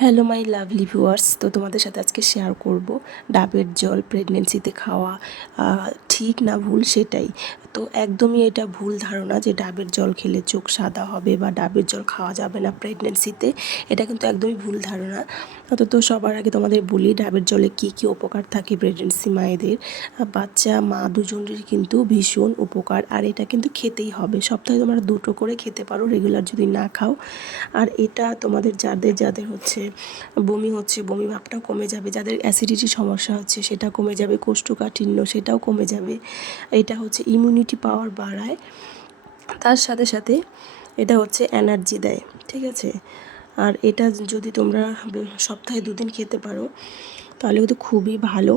Hello my lovely viewers, তো তোমাদের সাথে আজকে শেয়ার করব ডাবের জল প্রেগনেন্সিতে খাওয়া ঠিক না ভুল সেটাই। তো একদমই এটা ভুল ধারণা যে ডাবের জল খেলে চোখ সাদা হবে বা ডাবের জল খাওয়া যাবে না প্রেগনেন্সিতে। এটা কিন্তু একদমই ভুল ধারণা। তো সবার আগে তোমাদের বলি ডাবের জলে কী কী উপকার থাকে প্রেগনেন্সি মায়েদের, বাচ্চা মা দুজনেরই কিন্তু ভীষণ উপকার। আর এটা কিন্তু খেতেই হবে, সপ্তাহে তোমরা 2টো করে খেতে পারো রেগুলার যদি না খাও। আর এটা তোমাদের যাদের যাদের হচ্ছে বমি হচ্ছে, বমি ভাবটাও কমে যাবে, যাদের অ্যাসিডিটি সমস্যা হচ্ছে সেটা কমে যাবে, কোষ্ঠকাঠিন্য সেটাও কমে যাবে। এটা হচ্ছে ইমিউনিটি পাওয়ার বাড়ায়, তার সাথে সাথে এটা হচ্ছে এনার্জি দেয়, ঠিক আছে। আর এটা যদি তোমরা সপ্তাহে 2 দিন খেতে পারো তাহলে কিন্তু খুবই ভালো।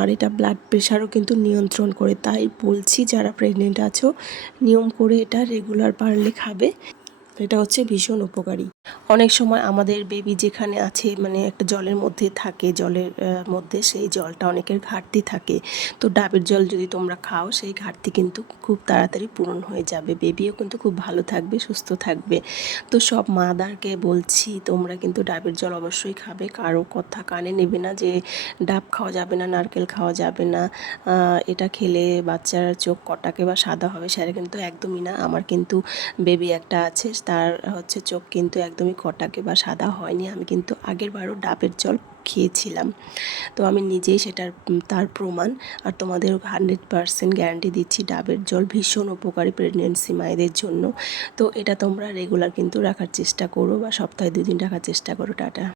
আর এটা ব্লাড প্রেশারও কিন্তু নিয়ন্ত্রণ করে। তাই বলছি যারা প্রেগনেন্ট আছো নিয়ম করে এটা রেগুলার পারলে খাবে। এটা হচ্ছে ভীষণ উপকারী। অনেক সময় আমাদের বেবি যেখানে আছে মানে একটা জলের মধ্যে থাকে, জলের মধ্যে সেই জলটা অনেকের ঘাটতি থাকে। তো ডাবের জল যদি তোমরা খাও সেই ঘাটতি কিন্তু খুব তাড়াতাড়ি পূরণ হয়ে যাবে, বেবিও কিন্তু খুব ভালো থাকবে, সুস্থ থাকবে। তো সব মাদারকে বলছি তোমরা কিন্তু ডাবের জল অবশ্যই খাবে, কারো কথা কানে নেবে না যে ডাব খাওয়া যাবে না, নারকেল খাওয়া যাবে না, এটা খেলে বাচ্চার চোখ কটাকে বা সাদা হবে, সেটা কিন্তু একদমই না। আমার কিন্তু বেবি একটা আছে, তার হচ্ছে চোখ কিন্তু একদমই কটাকে বা সাদা হয়নি। আমি কিন্তু আগের বারও ডাবের জল খেয়েছিলাম, তো আমি নিজেই সেটার তার প্রমাণ। আর তোমাদের 100% গ্যারান্টি দিচ্ছি ডাবের জল ভীষণ উপকারী প্রেগনেন্সি মায়েদের জন্য। তো এটা তোমরা রেগুলার কিন্তু রাখার চেষ্টা করো বা সপ্তাহে 2 দিন রাখার চেষ্টা করো। টাটা।